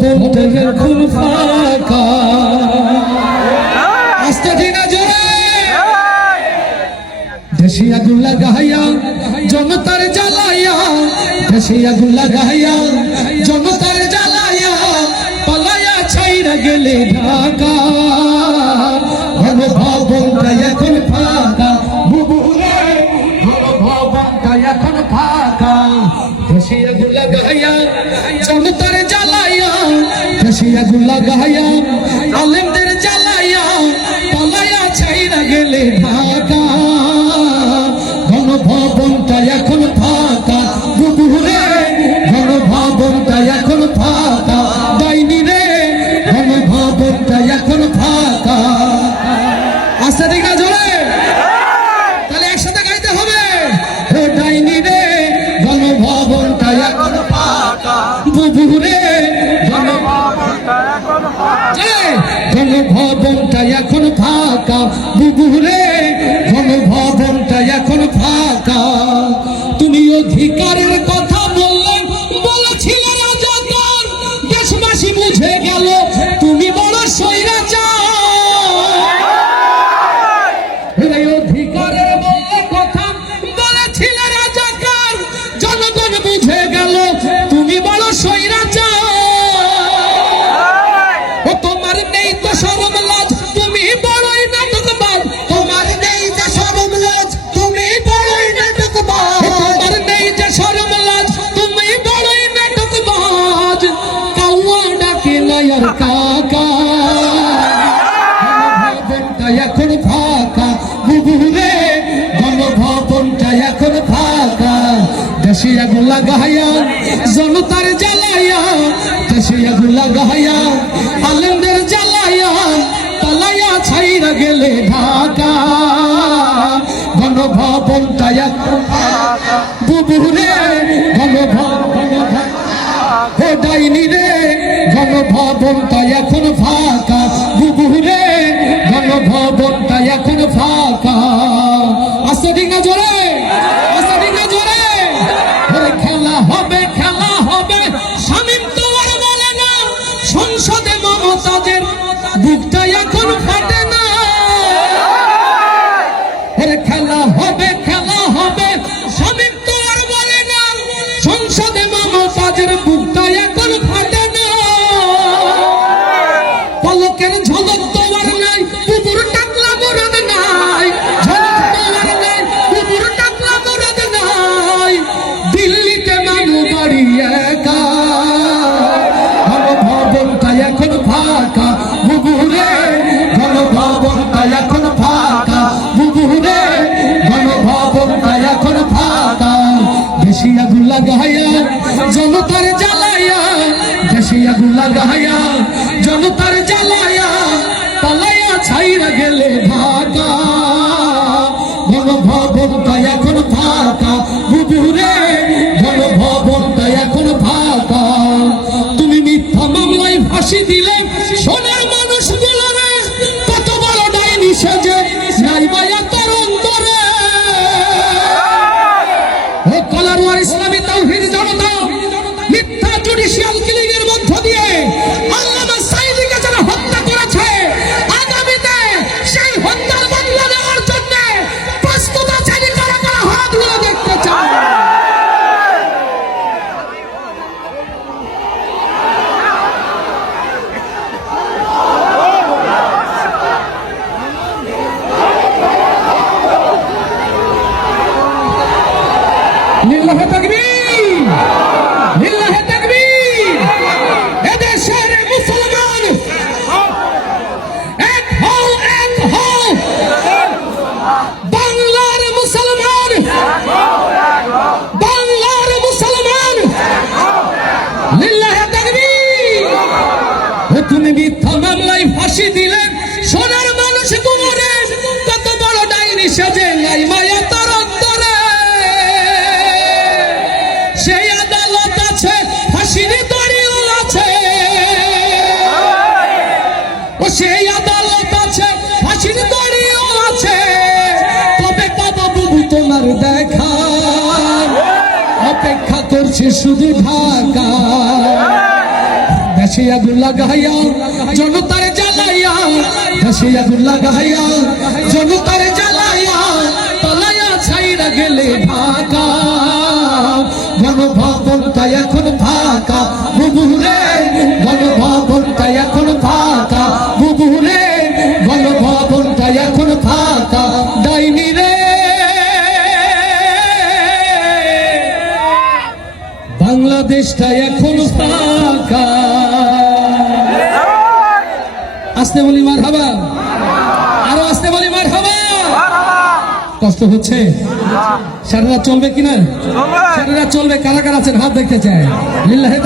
ভবনটা এখন ফাঁকা। আস্তে দিনা জোরে দেশি আগুন লাগাইয়া জনতার জ্বালাইয়া, দেশি আগুন লাগাইয়া জনতার জ্বালাইয়া, পালাইয়া ছাইরা গেলে ঢাকা। ঘন ভবনটা এখন ফাঁকা, বুবুরে ঘন ভবনটা এখন ফাঁকা। দেশি আগুন লাগাইয়া জনতার জ্বালাইয়া, দেশি আগুন লাগাইয়া আলেমদের জ্বালাইয়া, পালাইয়া ছাইরা গেলে ঢাকা। ঘন ভবনটা এখন ফাঁকা, বুবুরে ঘন ভবনটা এখন ফাঁকা। ডাইনি রে ঘন ভবনটা এখন ফাঁকা। আস্তে দিকে জোরে তাহলে একসাথে গাইতে হবে। ও ডাইনি রে ঘন ভবনটা এখন ফাঁকা, বুবুরে ঘন ভবনটা এখন ফাঁকা। ঘন ভবনটা এখন ফাঁকা, বুবুরে ঘন ভবনটা এখন ফাঁকা। তুমি অধিকারের কথা বললে, বলেছিলে রাজাকার, দেশবাসী বুঝে গেল তুমি বড় স্বৈরাচার। অধিকারের বললে কথা বলেছিলে রাজাকার, জনগণ বুঝে গেল তুমি বড় স্বৈরাচার। ও তোমার নেই তো শরম লাজ, তুমি বড়ই নাটকবাজ। তোমার নেই যে শরম লাজ, তুমি বড়ই নাটকবাজ। তোমার নেই যে শরম লাজ, তুমি বড়ই নাটকবাজ। কাউয়া ডাকে নায়ার কাকা। ভবনটা এখন ফাঁকা, বুবুরে ঘন ভবনটা এখন ফাঁকা। দেশি আগুন লাগাইয়া জনতার জ্বালাইয়া, দেশি আগুন লাগাইয়া আলেমদের জ্বালাইয়া, পালাইয়া ছাইরা গেলে ঢাকা। ঘন ভবনটা এখন ফাঁকা, বুবুরে ঘন ভবনটা। হে ডাইনি রে ঘন ভবনটা এখন ফাঁকা, বুবুরে ঘন ভবনটা এখন ফাঁকা। আস্তে দিকে জোরে, আস্তে দিকে জোরে। খেলা হবে, খেলা হবে, শামীম তো আর বলে না। সংসদে মমতাজের বুকটা এখন ফাটে না। খেলা হবে, খেলা হবে, শামীম তো আর বলে না। সংসদে মমতাজের বুকটা এখন ফাটে না। পলকের ঝলক তো আর নাই, বুবুর টাকলা মরদ নাই। ঝলক তো আর নাই, বুবুর টাকলা মরদ নাই। দিল্লিতে মামু বাড়ি একা। ঘন ভবনটা এখন ফাঁকা, বুবুরে ঘন ভবনটা এখন ফাঁকা, বুবুরে ঘন ভবনটা এখন ফাঁকা। দেশি আগুন লাগাইয়া জনতার জ্বালাইয়া, দেশি আগুন লাগাইয়া জনতার জ্বালাইয়া, পালাইয়া ছাইরা গেলে ঢাকা। ঘন ভবনটা এখন ফাঁকা, বুবুরে ঘন ভবনটা এখন ফাঁকা। তুমি মিথ্যা মামলায় ফাঁসি দিলে সোনার মানুষ গুলোরে, কত বড় ডাইনি সেজে নাই মায়া তোর অন্তরে। ও কলারওয়ার ইসলামী তাওহীদ জনতা মিথ্যা জুডিশিয়াল কিলিং এর মধ্য দিয়ে আল্লামা সাঈদীকে যারা হত্যা করেছে, আগামীতে সেই হত্যার বদলা নেওয়ার জন্য প্রস্তুত আছে কারা কারা, হাতগুলো দেখতে চাই। লিল্লাহে তাকবীর, লিল্লাহে তাকবীর। এদেশের মুসলমান এক হও, এক হও। বাংলার মুসলমান, বাংলার মুসলমান, লিল্লাহে তাকবীর। তুমি মিথ্যা মামলায় ফাঁসি দিলে সোনার মানুষ গুলোরে, কত বড় ডাইনি সেজে নাই মায়া তার অন্তরে। সেই আদালত আছে, ফাঁসির দড়িও আছে। ও সেই আদালত আছে, ফাঁসির দড়িও আছে। তবে পাবো বুবু তোমার দেখা, অপেক্ষা করছে শুধু ঢাকা। দেশে আগুন লাগাইয়া জনতার জ্বালাইয়া, দেশে আগুন লাগাইয়া জনতার জ্বালাইয়া, পালাইয়া ছাইরা গেলে ঢাকা। গণভবনটা এখন ফাঁকা বুবুরে, গণভবনটা এখন ফাঁকা বুবুরে, গণভবনটা এখন ফাঁকা। ডাইনি রে বাংলাদেশটা এখন ফাঁকা। আসতে বলি মারহাবা, আরো আসতে বলি মারহাবা। কষ্ট হচ্ছে? সারা রাত চলবে কিনা? সারা রাত চলবে। কারা কারা আছেন হাত দেখতে চায়? লিল্লাহি